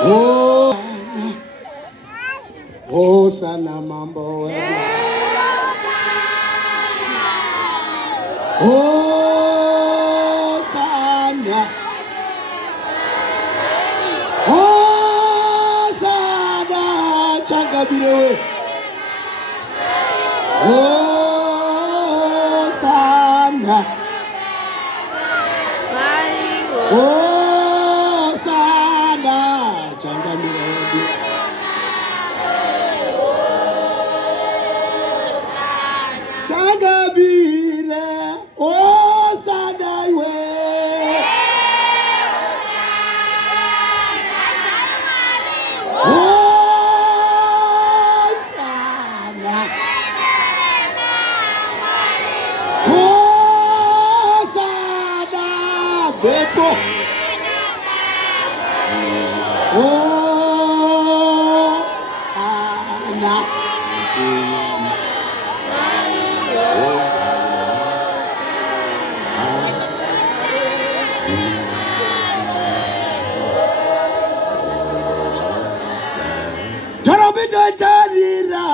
Oh, oh sana mambo wewe. Oh sana. Oh sana changabire we. Oh sana. Oh sana changabire we. Changabire. Oh sana we. Bepo. Oh, ana. Tarabita charira.